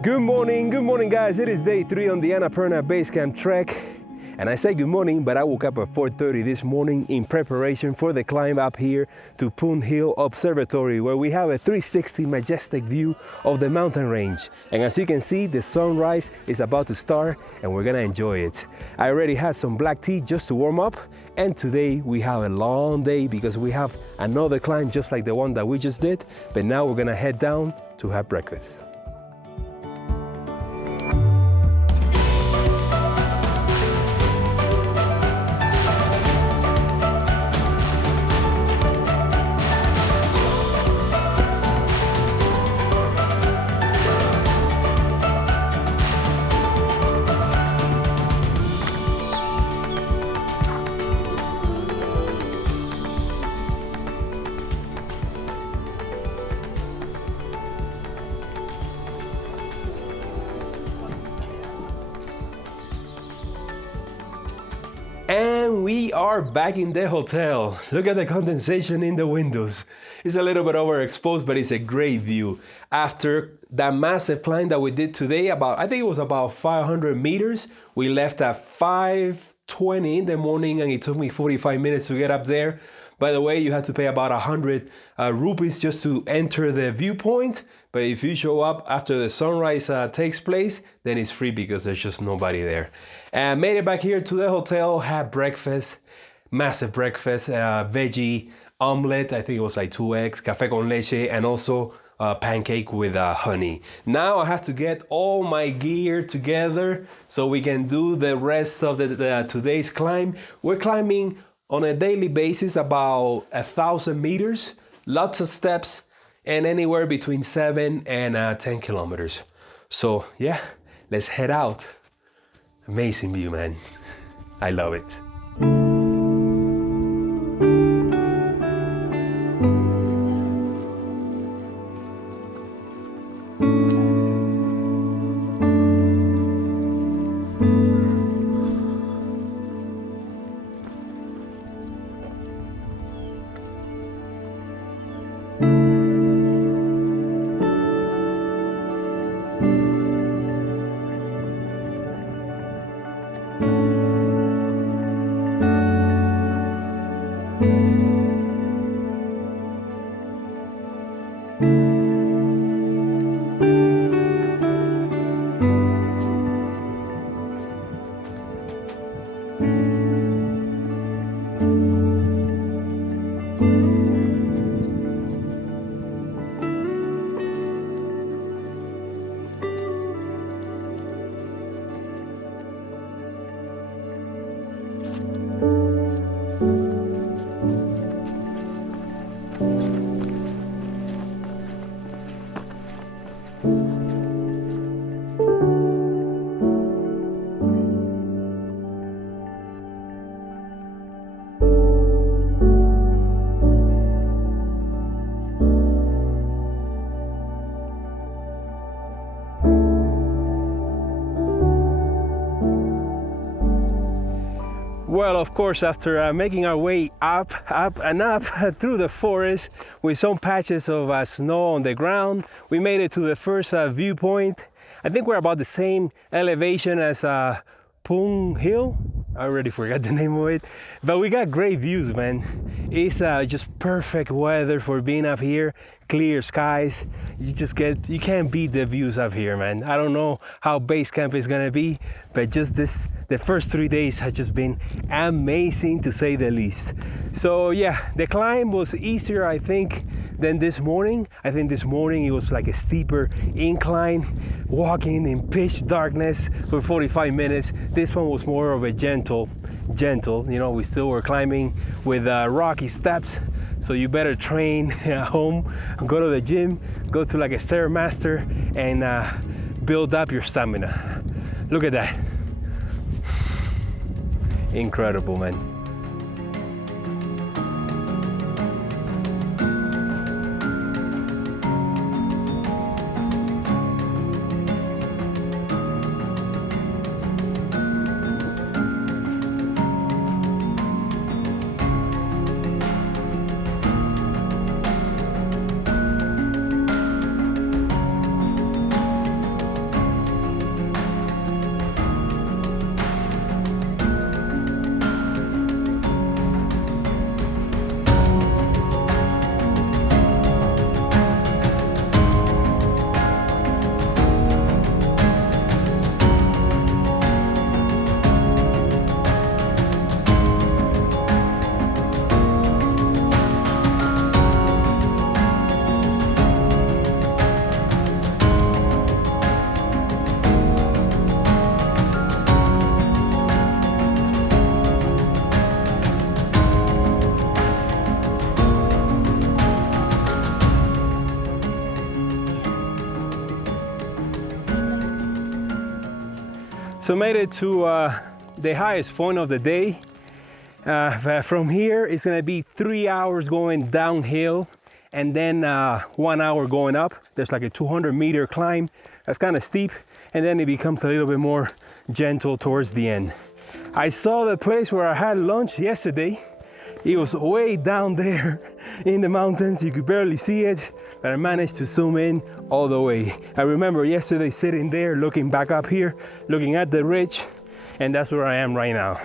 Good morning guys. It is day 3 on the Annapurna base camp trek. And I say good morning, but I woke up at 4:30 this morning in preparation for the climb up here to Poon Hill Observatory, where we have a 360 majestic view of the mountain range. And as you can see, the sunrise is about to start and we're gonna enjoy it. I already had some black tea just to warm up, and today we have a long day because we have another climb just like the one that we just did, but now we're gonna head down to have breakfast. And we are back in the hotel. Look at the condensation in the windows. It's a little bit overexposed, but it's a great view. After that massive climb that we did today, I think it was about 500 meters. We left at 5:20 in the morning and it took me 45 minutes to get up there. By the way, you have to pay about 100 rupees just to enter the viewpoint. But if you show up after the sunrise takes place, then it's free because there's just nobody there. And made it back here to the hotel, had breakfast, massive breakfast, veggie omelette, I think it was like 2 eggs, café con leche, and also pancake with honey. Now I have to get all my gear together so we can do the rest of today's climb. We're climbing on a daily basis about 1,000 meters, lots of steps, and anywhere between 7 and 10 kilometers. So yeah, let's head out. Amazing view, man. I love it. Well, of course, after making our way up through the forest with some patches of snow on the ground, we made it to the first viewpoint. I think we're about the same elevation as Poon Hill. I already forgot the name of it, but we got great views, man. It's just perfect weather for being up here. Clear skies. You can't beat the views up here, man. I don't know how base camp is gonna be, but just the first 3 days have just been amazing to say the least. So yeah, the climb was easier, I think, than this morning. I think this morning it was like a steeper incline, walking in pitch darkness for 45 minutes. This one was more of a gentle, you know, we still were climbing with rocky steps. So you better train at home, go to the gym, go to like a Stairmaster and build up your stamina. Look at that. Incredible, man. So made it to the highest point of the day. From here, it's gonna be 3 hours going downhill and then 1 hour going up. There's like a 200-meter climb. That's kind of steep. And then it becomes a little bit more gentle towards the end. I saw the place where I had lunch yesterday. It was way down there in the mountains. You could barely see it, but I managed to zoom in all the way. I remember yesterday sitting there, looking back up here, looking at the ridge, and that's where I am right now.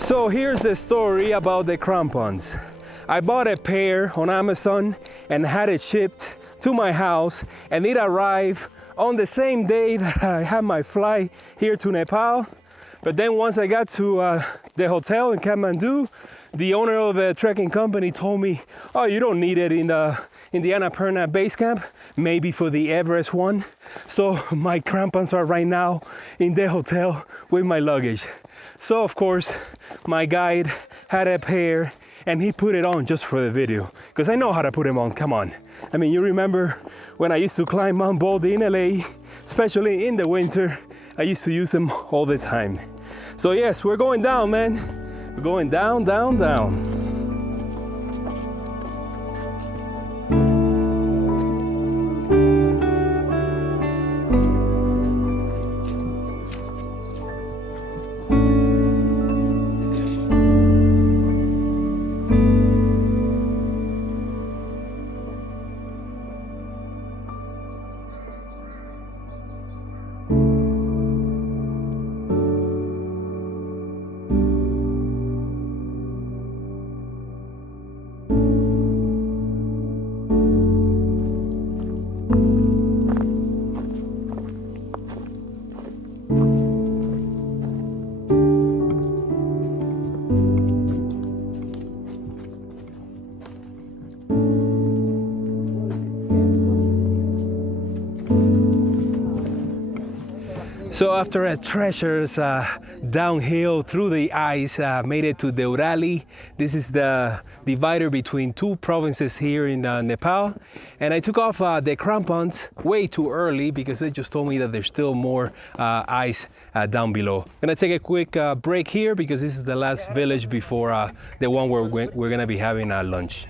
So here's the story about the crampons. I bought a pair on Amazon and had it shipped to my house, and it arrived on the same day that I had my flight here to Nepal. But then once I got to the hotel in Kathmandu, the owner of the trekking company told me, oh, you don't need it in the Annapurna base camp, maybe for the Everest one. So my crampons are right now in the hotel with my luggage. So of course, my guide had a pair and he put it on just for the video, because I know how to put them on, come on. I mean, you remember when I used to climb Mount Baldy in LA, especially in the winter, I used to use them all the time. So yes, we're going down, man. We're going down, down, down. So after a treacherous downhill through the ice, made it to Deurali. This is the divider between two provinces here in Nepal. And I took off the crampons way too early because they just told me that there's still more ice down below. I'm gonna take a quick break here because this is the last village before the one where we're gonna be having lunch.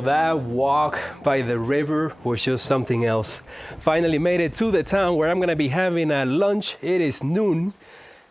Well, that walk by the river was just something else. Finally made it to the town where I'm gonna be having a lunch. It is noon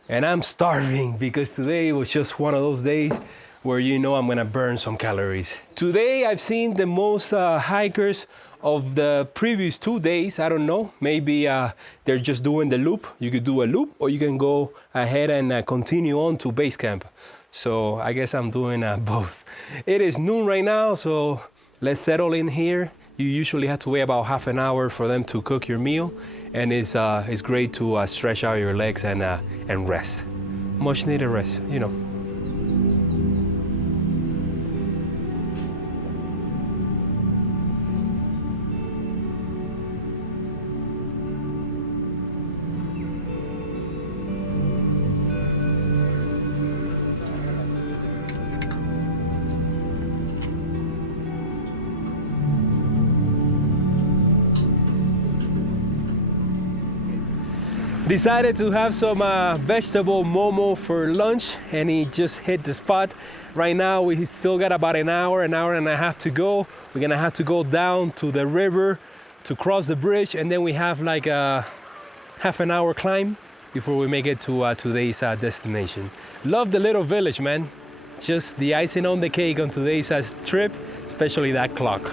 and I'm starving because today was just one of those days where you know I'm gonna burn some calories. Today I've seen the most hikers of the previous 2 days. I don't know, maybe they're just doing the loop. You could do a loop or you can go ahead and continue on to base camp. So I guess I'm doing both. It is noon right now, so let's settle in here. You usually have to wait about half an hour for them to cook your meal, and it's great to stretch out your legs and rest. Much needed rest, you know. Decided to have some vegetable momo for lunch, and he just hit the spot. Right now we still got about an hour and a half to go. We're gonna have to go down to the river to cross the bridge, and then we have like a half an hour climb before we make it to today's destination. Love the little village, man. Just the icing on the cake on today's trip, especially that clock.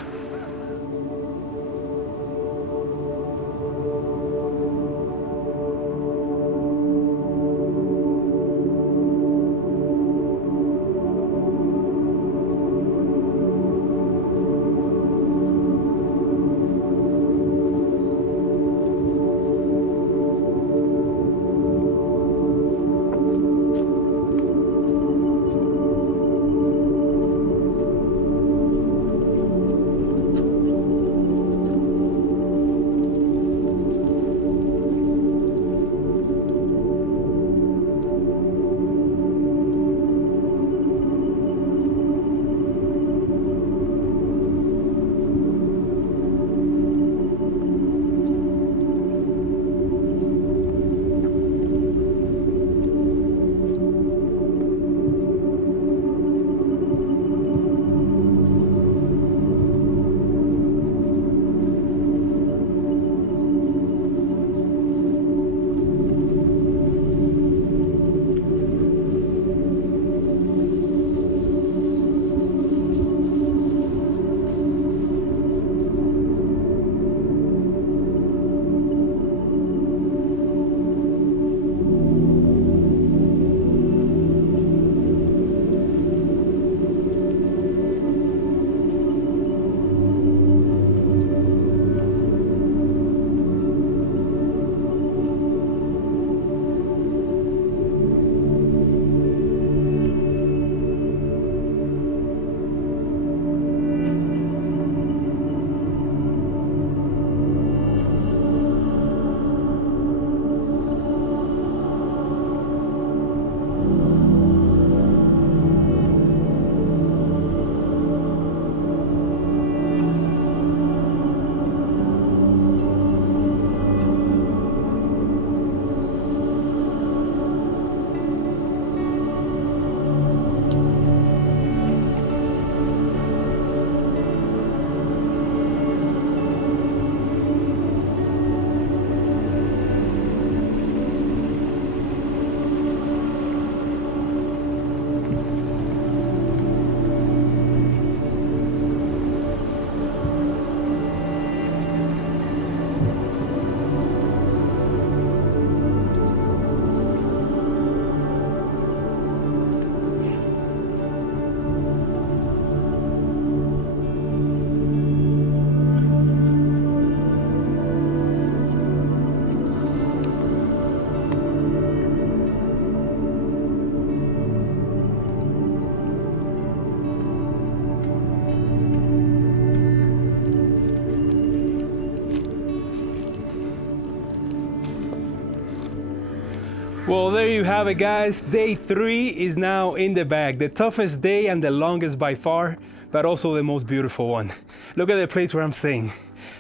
Well, there you have it, guys. Day 3 is now in the bag. The toughest day and the longest by far, but also the most beautiful one. Look at the place where I'm staying.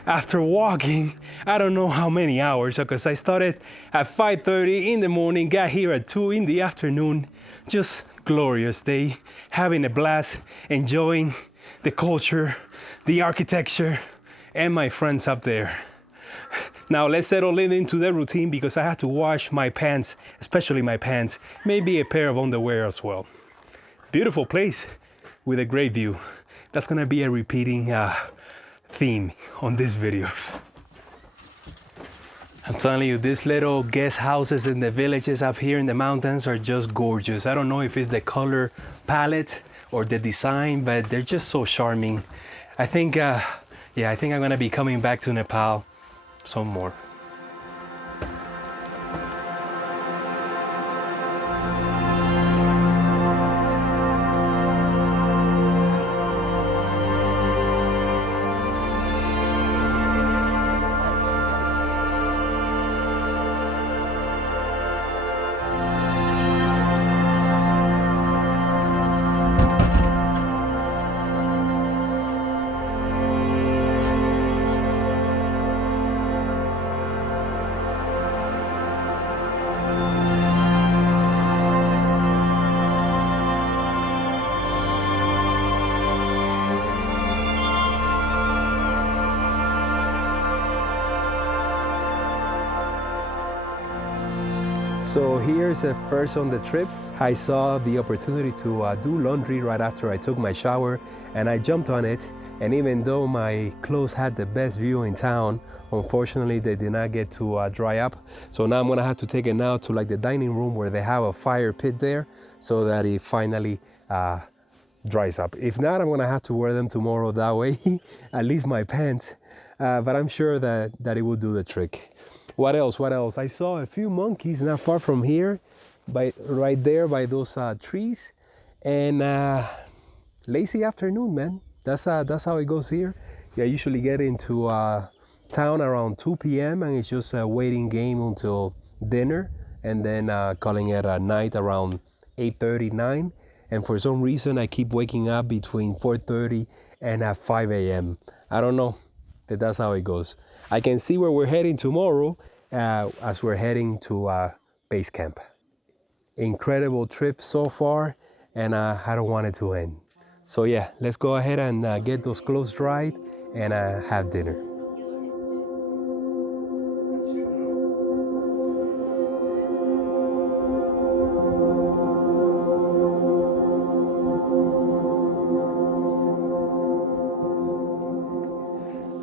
After walking, I don't know how many hours, because I started at 5:30 in the morning, got here at 2 in the afternoon. Just glorious day, having a blast, enjoying the culture, the architecture, and my friends up there. Now let's settle into the routine because I have to wash my pants, especially my pants, maybe a pair of underwear as well. Beautiful place with a great view. That's gonna be a repeating theme on these videos. I'm telling you, these little guest houses in the villages up here in the mountains are just gorgeous. I don't know if it's the color palette or the design, but they're just so charming. I think I'm gonna be coming back to Nepal some more. So here's a first on the trip. I saw the opportunity to do laundry right after I took my shower, and I jumped on it. And even though my clothes had the best view in town, unfortunately they did not get to dry up. So now I'm gonna have to take it now to like the dining room where they have a fire pit there so that it finally dries up. If not, I'm gonna have to wear them tomorrow that way, at least my pants. But I'm sure that it will do the trick. What else? I saw a few monkeys not far from here, right there by those trees. And lazy afternoon, man. That's how it goes here. Yeah, I usually get into town around 2 p.m. and it's just a waiting game until dinner, and then calling it a night around 8:30, 9. And for some reason, I keep waking up between 4:30 and 5 a.m. I don't know. That's how it goes. I can see where we're heading tomorrow as we're heading to base camp. Incredible trip so far, and I don't want it to end. So yeah, let's go ahead and get those clothes dried and have dinner.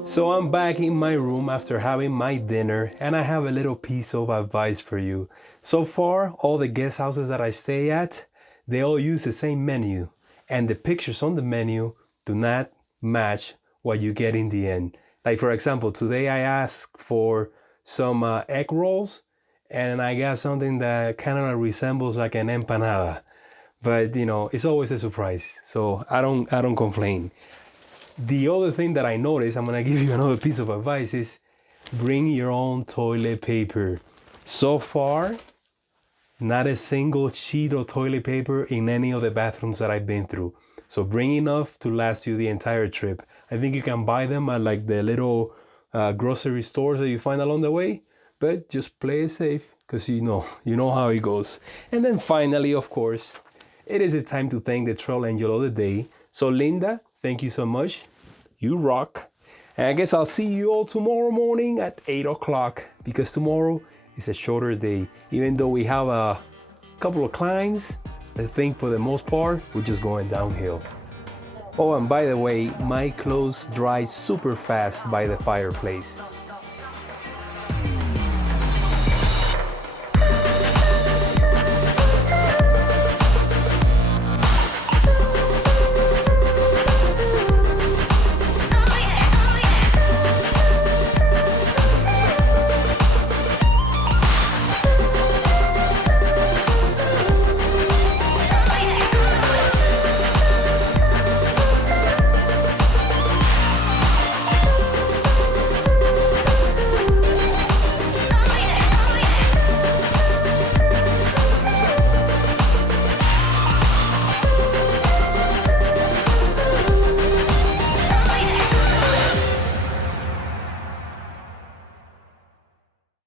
So I'm back in my room after having my dinner, and I have a little piece of advice for you. So far, all the guest houses that I stay at, they all use the same menu, and the pictures on the menu do not match what you get in the end. Like for example, today I asked for some egg rolls, and I got something that kind of resembles like an empanada. But you know, it's always a surprise, so I don't complain. The other thing that I noticed, I'm gonna give you another piece of advice, is bring your own toilet paper. So far, not a single sheet of toilet paper in any of the bathrooms that I've been through. So bring enough to last you the entire trip. I think you can buy them at like the little grocery stores that you find along the way, but just play it safe because you know how it goes. And then finally, of course, it is the time to thank the trail angel of the day. So Linda, thank you so much. You rock. And I guess I'll see you all tomorrow morning at 8 o'clock because tomorrow is a shorter day. Even though we have a couple of climbs, I think for the most part, we're just going downhill. Oh, and by the way, my clothes dry super fast by the fireplace.